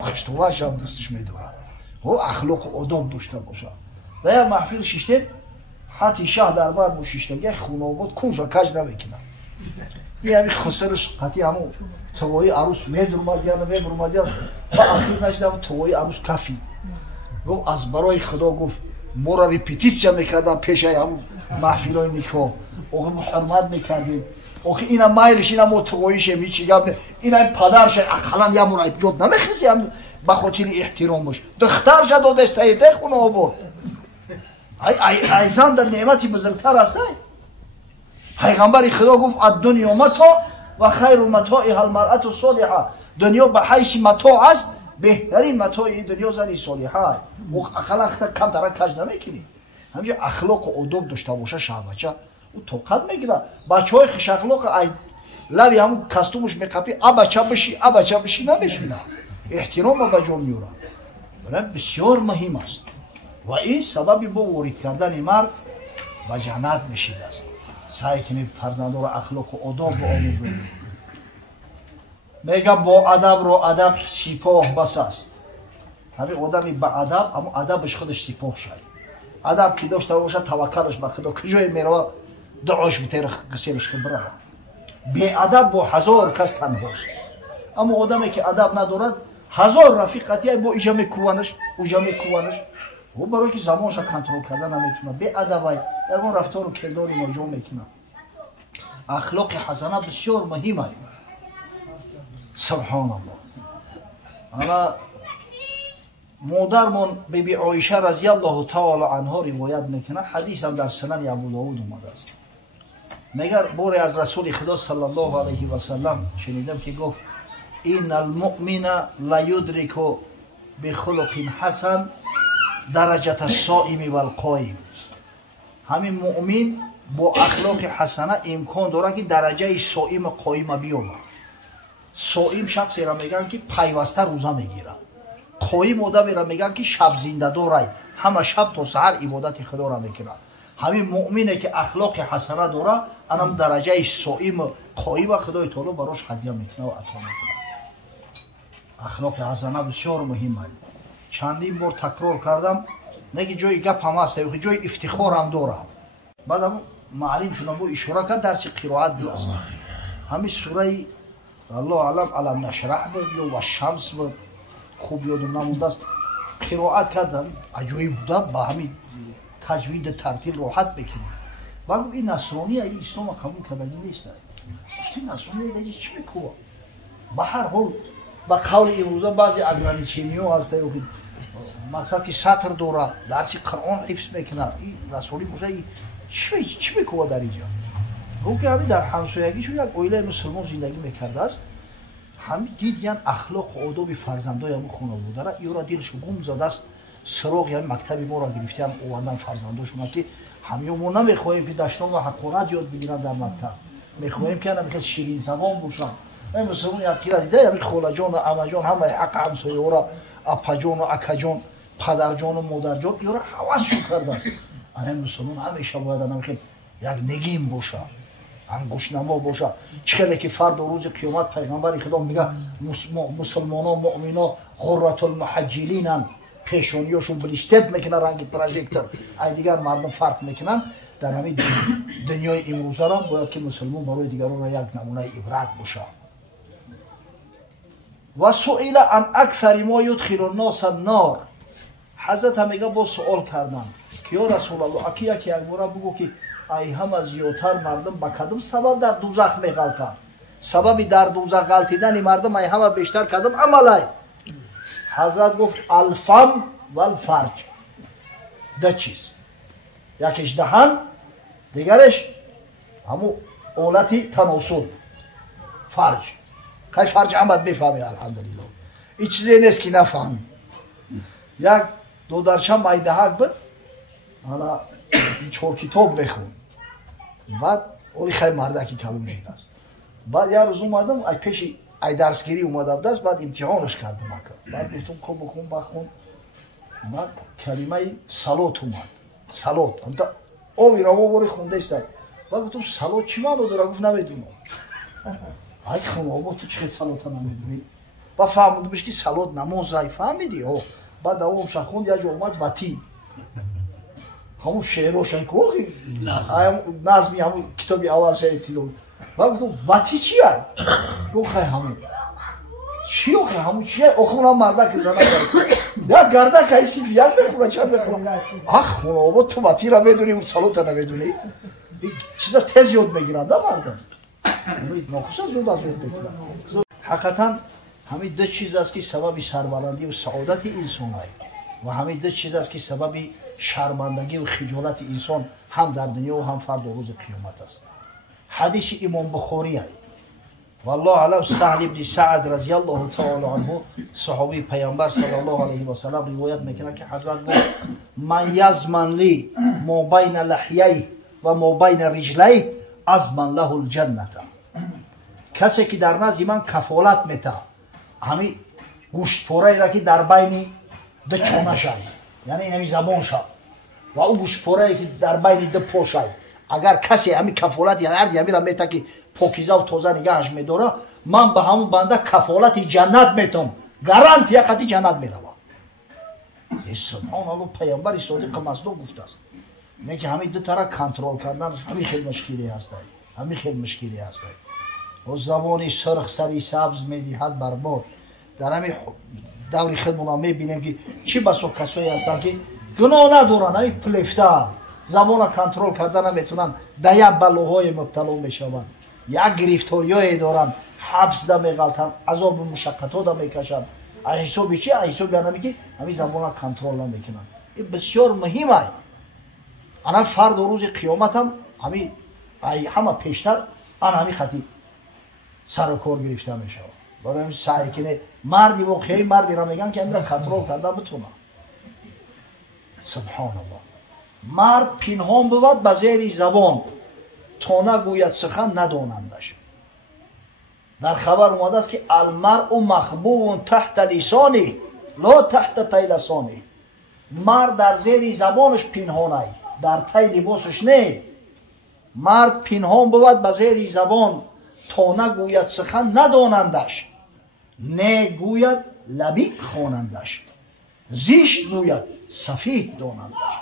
خشتواش هم دوستش میدونم و اخلاق و آداب داشته باشه در محفل شیشته حتی شاه دربار بو شیشتگی خانواده کنجا کج نمیکنه این همین خسرش حتی همون توی عروس میدرمادیان و آخر نشدم توی عروس کافی گفت از برای خدا گفت ما را ریپیتیسیا میکردم پیش همون محفلای نیکو اوه حرمت میکردیم اوه اینا مایلش اینا متویش میچی گفت اینا پدرش اقلا یا مرای جد نمیخیزی هم به خاطر احترامش دختر شد و دستایته خونه بود ایزان در نعمتی بزرگتر است پیغمبر خدا گفت الدنیا متاع و خیر متاعها المرأة الصالحه دنیا به حیث متاع است بهترین متاع دنیا زنی صالحه او اخلاق کم تر کج نمیکنی همین اخلاق و ادب داشته باشه شهوچه او طاقت میگیره بچهای خوش اخلاق ای لبی همون کاستومش میقپی ابچه بشی نمیشینه احترام به جا میاره برای بسیار مهم است و این سببی با وارد کردن مرد و جنت میشید است سعی کنید فرزندان را اخلاق و آداب رو آموزید میگه با ادب رو ادب سپاه بس است همین آدمی با ادب اما ادبش خودش سپاه شد ادب که داشته باشه توکلش به خدا کجای میره دعاش بتر قصیرش که بره بی ادب با هزار کس تنهاست اما آدمی که ادب ندارد هزار رفیقتی با ایجا میکوانش و برای که زمانش کنترل کردن نمیتونه به ادب یگان رفتار و کردار مرجوع میکنه اخلاق حسنه بسیار مهمه سبحان الله انا مادرمون بیبی عایشه رضی الله تعالی عنها روایت میکنه حدیث هم در سنن ابو داود اومده است مگر بوری از رسول خدا صلی الله علیه و سلم شنیدم که گفت این المؤمن لا یدرک بخلق حسن درجه الصائم و القائم همین مؤمن با اخلاق حسنه امکان داره که درجه صائم و قائم بیاره صائم شخصی را میگن که پیوسته روزه میگیره قائم آدمی را میگن که شب زنده داره همه شب تا سحر عبادت خدا را میکنه همین مؤمنه که اخلاق حسنه داره انم درجه صائم و قائم خدای تعالی براش هدیه میکنه و عطا میکنه اخلاق حسنه بسیار مهمه چندین بار تکرار کردم نگه جای گپ هم هست جای افتخار هم دارم بعد هم معلم شدم با اشاره کرد درس قرائت بیاد همین سوره الله علم علم نشرح بود یا و شمس بود خوب یادم نمونده است قرائت کردم عجایب بوده با همین تجوید ترتیل راحت بکنیم بعد این نصرانی این اسلام قبول کردنی نیست این نصرانی دیگه چی میکنه به هر حال با قول امروزه بعضی اگرانیچینیو هسته که مقصد که سطر دوره درسی قرآن حفظ میکنه این رسولی باشه چی میکنه در اینجا گو که همین در همسایگیشون یک عائله مسلمان زندگی میکرده است همین دیدین اخلاق و آداب فرزندای همون خانواده را ایو را دلش گم زده است سراغ همین مکتب ما را گرفتن اومدن فرزنداشون که همین ما نمیخواهیم که دشنام و حقارت یاد بگیرن در مکتب میخواهیم که همین شیرین زبان باشن این مسلمان یکی را دیده همین خاله جان و عمه جان همه حق همسایه را اپا جان و اکا جان پدر جان و مادر جان ایو را حواس شو کرده است این مسلمان همیشه باید همین یک نگین باشه انگوش نما باشه چخیلی که فرد روز قیامت پیغمبر خدا میگه مسلمان ها مؤمن ها غرة المحجلین پیشونیاشون بلیشتت میکنه رنگ پروژکتور ای دیگر مردم فرق میکنن در همین دنیای امروزه را باید که مسلمان برای دیگران را یک نمونه عبرت باشه و سئل عن اکثر ما یدخل الناس النار حضرت میگه با سوال کردن که یا رسول الله اکی یک بار بگو که ای همه زیادتر مردم با کدام سبب در دوزخ میغلطند سببی در دوزخ غلطیدن مردم ای همه بیشتر کدام عمله حضرت گفت الفم و الفرج دو چیز یکیش دهن دیگرش همون آلتی تناسل فرج که فرج عمد بفهمی الحمدلله این چیزی نیست که نفهمی یک دو درشم مایدهک بود حالا چهار کتاب بخون بعد اولی خیلی مردکی کلوم جید است بعد یه روز اومدم ای پیش ای درسگیری اومده بود است بعد امتحانش کردم بعد گفتم که بخون بعد کلمه سلات اومد سلات اوی را باری خونده است بعد گفتم سلات چی معنی داره گفت نمیدونم ای خونه تو چه سلات نمیدونی و فهمودمش که صلات نمازای فهمیدی ها بعد دوام شخوند یا اومد وتی همون شعروشن که نظمی همون کتابی اول شایدی دو و گفتم وتی چیه؟ گفت خیلی همون چی آخه همون چیه؟ آخه اونم مرده که زنه کرد یا گرده که ایسی پیاز بخونه چند بخونه آخ اون آبا تو وتی را بدونی اون صلات را بدونی چیزا تز یاد بگیرن ده مردم ناخوش از زود بگیرن حقیقتا همین دو چیز است که سبب سربلندی و سعادت انسان است و همین دو چیز است که سبب شرمندگی و خجالت انسان هم در دنیا و هم فردا روز قیامت است حدیث امام بخاری است والله علم سهل ابن سعد رضی الله تعالی عنه صحابی پیامبر صلی الله علیه و سلم روایت میکنه که حضرت گفت من یضمن لی ما بین لحیه و ما بین رجلیه اضمن له الجنه کسی که در نزد من کفالت میده همین گوشت پورایی را که در بین دو چانه شای یعنی اینمی زبان شد و او گوشت پورایی که در بین دو پا شای اگر کسی همین کفالت یا هر همی را میده که پاکیزه و تازه نگهش میداره من به همون بنده کفالت جنت میتم گارانتی قطعی جنت میروم سبحان الله پیامبر صادق مصدوق گفته است نه که همین دو طرف کنترل کردن همین خیلی مشکلی هست همین خیلی مشکلی هست و زبانی سرخ سری سبز میدهد برباد در همین دوری خودمون میبینیم که چی بسا کسایی هستن که گناه ندارن همین پلفته زبان کنترل کردن نمیتونن در یک بلاهای مبتلا میشوند یک گرفتاریای دارن حبس ده میغلطن عذاب و مشقت ها ده میکشن حسابی چی؟ حسابی هنمی که همین زبان کنترل نمیکنن این بسیار مهم است انا فرد و روز قیامت هم همه پیشتر همین خطی سر و کار گرفته میشه برای همین سعی کنه مردی واقعی مردی را میگن که همین را کنترل کرده بتونه سبحان الله مرد پنهان بود به زیر زبان تا نگوید سخن ندانندش در خبر اومده است که المرء مخبوء تحت لسانه لا تحت تی لسانه مرد در زیر زبانش پنهانه در تی لباسش نه مرد پنهان بود به زیر زبان تا نگوید سخن ندانندش نه گوید لبی خوانندش زیشت گوید سفید دانندش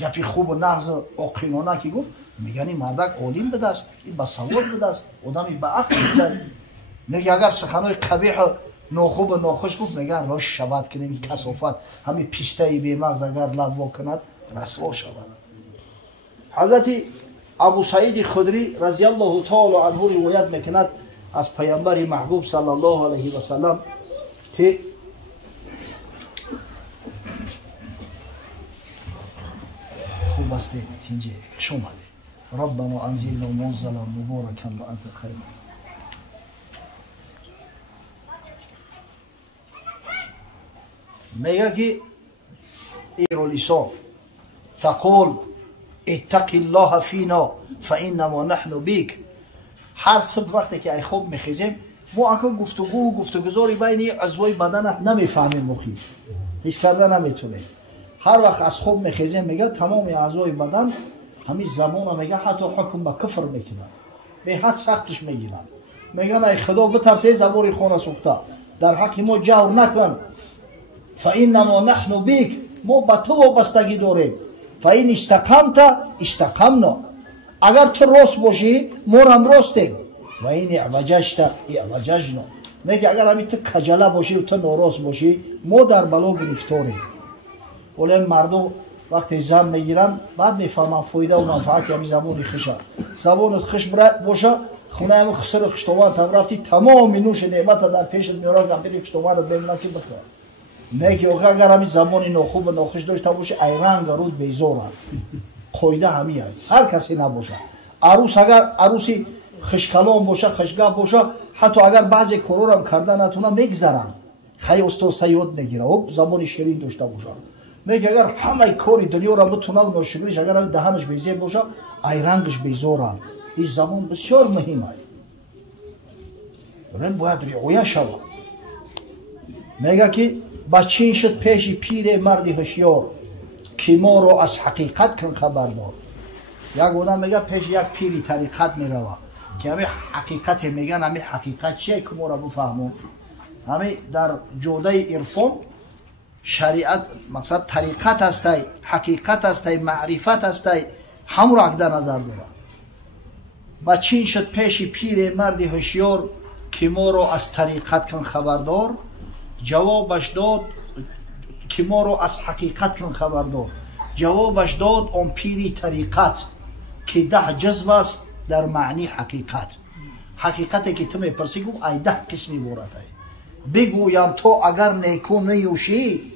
گپی خوب و نغز عاقلانه که گفت میگن این مردک عالم بده است این بسواد بده است آدمی به عقل بده میگه اگر سخنهای قبیح ناخوب و ناخوش گفت میگن راش شود کنیم کثافت همین پیشته بی مغز اگر لغو کند رسوا شود حضرت ابو سعید خدری رضی الله تعالی عنه روایت میکند از پیامبر محبوب صلی الله علیه و سلم که خوب است اینجا شما ربنا انزلنا منزلا مبارکا و انت خیر میگه که ایرو لیسان تقول اتق الله فینا فانما نحن بیک هر صبح وقتی که ای خوب میخیزیم ما اکنون گفتگو و گفتگوزاری بین اعضای بدن نمیفهمیم مخی حس کرده نمیتونیم هر وقت از خوب میخیزیم میگه تمام اعضای بدن همین زمان میگه حتی حکم به کفر میکنن به حد سختش میگیرن میگن ای خدا بترسه زبور خونه سوخته در حق ما جور نکن فانما نحن بیک ما به تو وابستگی داریم فاین استقامت استقمنا اگر تو راست باشی ما هم راستیم و این اعوججت اعوججنا میگه اگر همین تو کجله باشی و تو ناراست باشی ما در بلا گرفتاریم ولی مردم وقتی زن میگیرن بعد میفهمن فایده و منفعت همین زبان خوشه زبانت خوش باشه خونه هم خسر خشتوان هم رفتی تمام نوش نعمت در پیشت میاره که بری خشتوان رو ببینن که بخور میگه اگر همین زبان ناخوب و ناخوش داشته باشه ای رنگ رود بیزاره قاعده همی هر کسی نباشه عروس اگر عروسی خوشکلام باشه خوشگاه باشه حتی اگر بعضی کارا هم کردن نتونه میگذرن خیلی استاد یاد میگیره و زبان شیرین داشته باشه میگه اگر همه کاری دنیا را بتونه و ناشکریش اگر همین دهنش بیزیر باشه ای رنگش بیزارن این زبان بسیار مهمه برای باید رعایت شود میگه که بچین شد پیش پیر مردی هوشیار که ما رو از حقیقت کن خبردار یک آدم میگه پیش یک پیری طریقت میروه که همه حقیقت میگن همه حقیقت چیه که ما رو بفهمون همه در جوده عرفان شریعت مقصد طریقت است، حقیقت است، معرفت است، همون را در نظر داره. و چین شد پیش پیر مرد هوشیار که ما رو از طریقت کن خبردار. جوابش داد که ما رو از حقیقت کن خبردار. جوابش داد اون پیری طریقت که 10 جزو است در معنی حقیقت. حقیقتی که تو میپرسی گفت ای 10 قسمی بورد ای. بگویم تو اگر نیکو نیوشی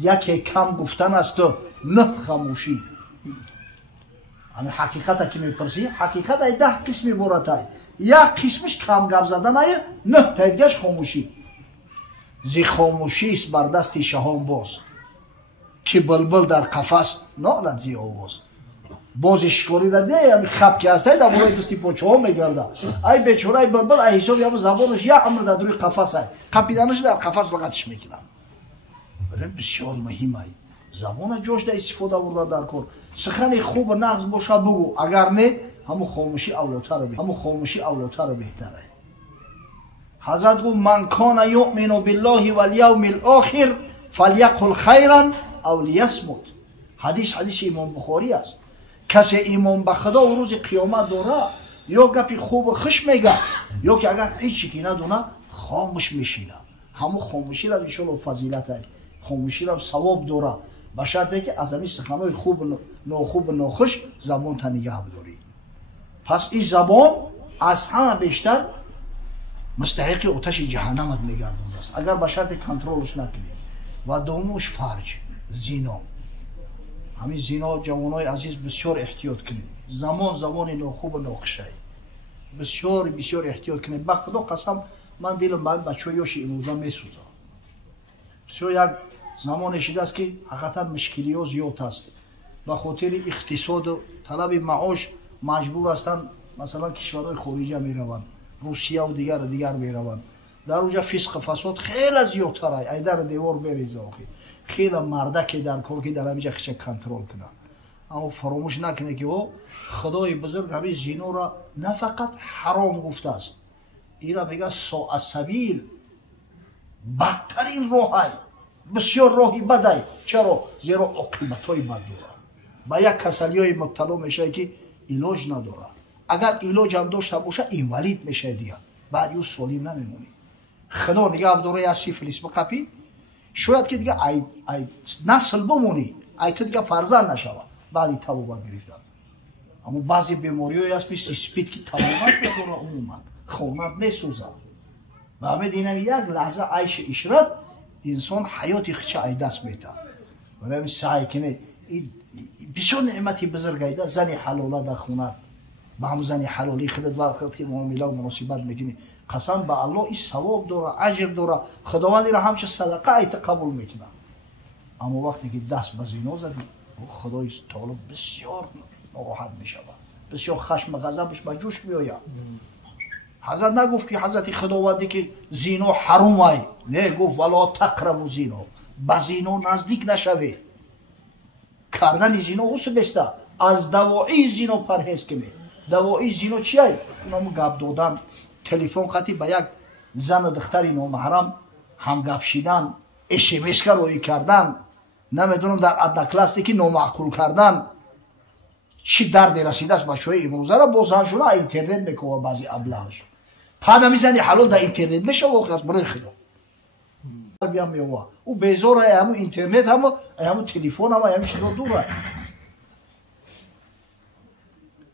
یکی کم گفتن است و 9 خاموشی. همین حقیقتی که میپرسی حقیقت ای 10 قسمی بورد ای. یک قسمش کم گپ زدن ای، 9 تایدگش خاموشی. زی خاموشی است بر دست شهان باز که بلبل در قفس نالد زی آواز. باز شکاری را ده همین خب که هسته در بالای دستی پاچه ها میگرده. ای بیچاره ای بلبل ای حساب یا زبانش یا عمر در روی قفس ای قپیدنش در قفس لغتش میکنن. برای بسیار مهم ای زبان جوش در استفاده بردن در کار. سخن خوب و نغز باشه بگو، اگر نه همون خاموشی اولاتر بهتر ای. حضرت گفت من کان یؤمن بالله والیوم الاخر فلیقل خیرا او لیصمت. حدیث امام بخاری است. کسی ایمان به خدا و روز قیامت داره یا گپی خوب و خوش میگه یا که اگر هیچی که ندونه خاموش میشینه. همون خاموشی را انشاءالله فضیلت ای، خاموشی را ثواب داره، به شرطی که از همین سخنهای خوب و ناخوب و ناخوش زبان تا نگه بداری. پس این زبان از همه بیشتر مستحق آتش جهنمت میگردونده است اگر به شرط کنترلش نکنی. و دومش فرج، زنا. همین زنا جوانای عزیز بسیار احتیاط کنید. زمان ناخوب و ناخوش بسیار احتیاط کنید. به خدا قسم من دلم به بچه‌ها یاش امروزا میسوزه. بسیار یک زمان شده است که حقیقتا مشکلی ها زیاد است. به خاطر اقتصاد و طلب معاش مجبور هستند مثلا کشورهای خارجی میروند، روسیه و دیگر میروند. در اونجا فسق فساد خیلی زیادتر است. ای در دیوار بریزه آخی. خیلی مردک در کار که در همینجا خیلی کنترل کنه. اما فراموش نکنه که او خدای بزرگ همین زنا را نه فقط حرام گفته است، اینا میگه سوء سبیل، بدترین راه ای، بسیار راهی بد ای. چرا؟ زیرا عاقبت های بد داره. با یک کسلی های مبتلا میشه که علاج نداره. اگر علاج هم داشته باشه اینوالید میشه دیگه، بعد یو سالم نمیمونی. خدا نگه داره از سیفلیس بقپی شاید که دیگه ای نسل بمونی، ای تو دیگه فرزند نشوه، بعدی توبه گرفتن. اما بعضی بیماری‌های هست مثل اسپید که تمامت بداره، عموما خونت میسوزه. و همه دینم یک لحظه عیش اشرت انسان حیاتی خچه ای دست میده. برای همین سعی کنه. بسیار نعمتی بزرگ ایده زنی حلاله در خونت. با هم زنی حلالی خودت وقتی معامله و مناسبت میکنی، قسم به الله این ثواب داره، اجر داره. خداوند را همچه صدقه ایت قبول میکنه. اما وقتی که دست به زنا زدی خدای تعالی بسیار ناراحت میشه، بسیار خشم و غضبش به جوش میآید. حضرت نگفت که حضرت خداوندی که زنا حرام ای، نه گفت ولا تقربوا زنا، به زنا نزدیک نشوید. کردن زنا اوس بسته، از دوایی زنا پرهیز کنید. دوایی زنا چیه؟ اونم گپ دادن، تلفن قطعی به یک زن و دختری نامحرم هم گپ شیدن، SMS روی کردن، نمیدونم در ادنی کلاسی که نامعقول کردن. چی دردی رسیده است بچه‌های امروزه را با زنشون اینترنت میکنه. بعضی ابلهش پادا میزنی حلال در اینترنت میشه واقعا از برای خدا بیام میوه او بیزاره همون اینترنت همون تلفن همون چیزا دوره.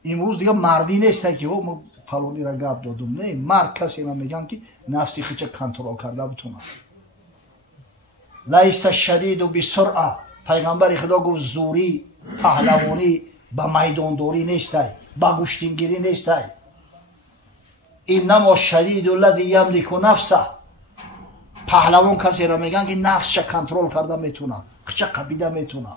امروز دیگه مردی نیست که ما فلانی را گپ دادم. نه، مرد کسی را میگن که نفسی خیچه کنترل کرده بتونه. لیس الشدید بسرعه، پیغمبر خدا گفت زوری پهلوانی به میدانداری نیست، به گشتنگیری نیست. انما الشدید الذی یملک نفسه، پهلوان کسی را میگن که نفسش کنترل کرده میتونه، خیچه قبیده میتونه.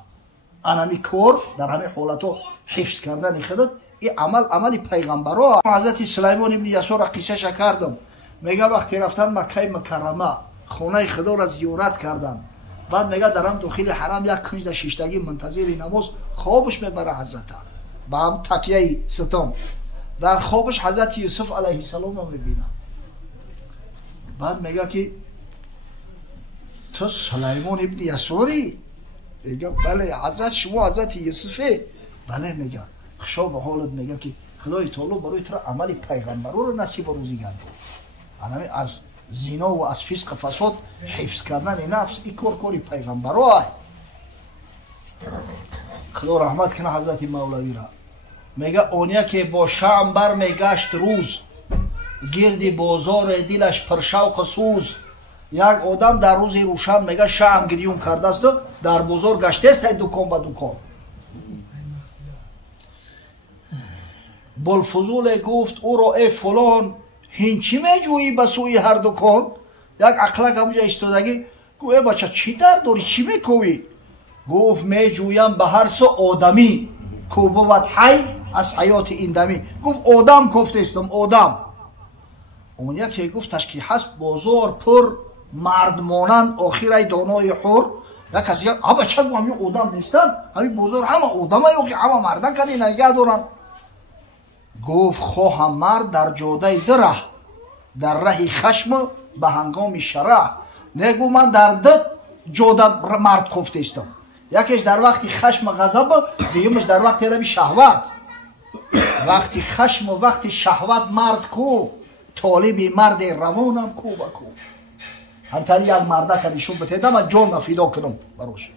انمی کور در همه حالتو حفظ کردن خودت، این عمل پیغمبرها. حضرت سلیمان ابن یسار را قصه کردم، میگه وقتی رفتن مکه مکرمه خانه خدا را زیارت کردن، بعد میگه در هم داخل حرم یک کنج در شیشتگی منتظر نماز خوابش میبره حضرت با هم تکیه ستم. در خوابش حضرت یوسف علیه السلام رو میبینه. بعد میگه که تو سلیمان ابن یساری؟ میگم بله. حضرت شما حضرت یوسفه؟ بله. میگم خشا به حالت میگم که خدای تعالی برای تو عمل پیغمبر رو نصیب روزی گردون. انمی از زنا و از فسق و فساد حفظ کردن نفس این کاری پیغمبرای. خدا رحمت کنه حضرت مولوی را. میگه اونیا که با شمع بر میگشت روز، گرد بازار دلش پر شوق سوز. یک آدم در روز روشن میگه شمع گریون کرده است، در بازار گشته است دکان به دکان. بوالفضول گفت او را ای فلان هینچی میجویی به سوی هر دکان؟ یک اقلک همونجا ایستادگی گوه بچه چی در داری چی میکوی؟ گفت میجویم به هر سو آدمی کو بود حی از حیات این دمی. گفت آدم گفته استم آدم. اون یکی گفتش که هست بازار پر مرد مانند آخر ای دانای حر. یک از یک بچه گو همین آدم نیستن، همین بازار همه آدم های همه مردن کنی نگه دارن. گفت خواهم مرد در جاده دره، در ره خشم به هنگام شرع. نگو من در ده جاده مرد خفته استم، یکیش در وقتی خشم غضب، دیگه‌اش در وقتی روی شهوت. وقتی خشم و وقتی شهوت مرد کو، طالب مرد روانم کو با کو. همتری یک مرده که نشون بتیدم من جان فدا کنم براش.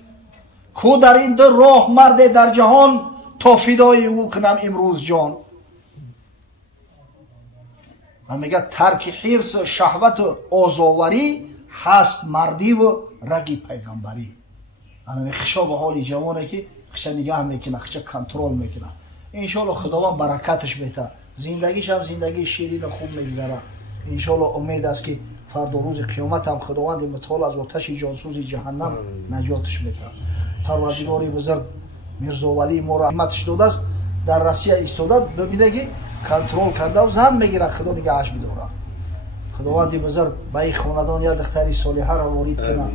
کو در این دو راه مرد در جهان، تا فدای او کنم امروز جان. من میگه ترک حرص شهوت و آزاوری هست مردی و رگی پیغمبری. انا خشا به حال جوانه که خشا نگاه میکنه، خشا کنترل میکنه. انشالله خداوند برکتش بده، زندگیش هم زندگی شیرین و خوب میگذره. انشالله امید است که فردا روز قیامت هم خداوند متعال از آتش جانسوز جهنم نجاتش بده. پروردگار بزرگ میرزا ولی ما رحمتش داده است، در روسیه ایستاده، ببینه که کنترل کرده و زن میگیره، خدا نگهش میداره. خداوند بزرگ به این خاندان یا دختری صالحه را وارد کنه.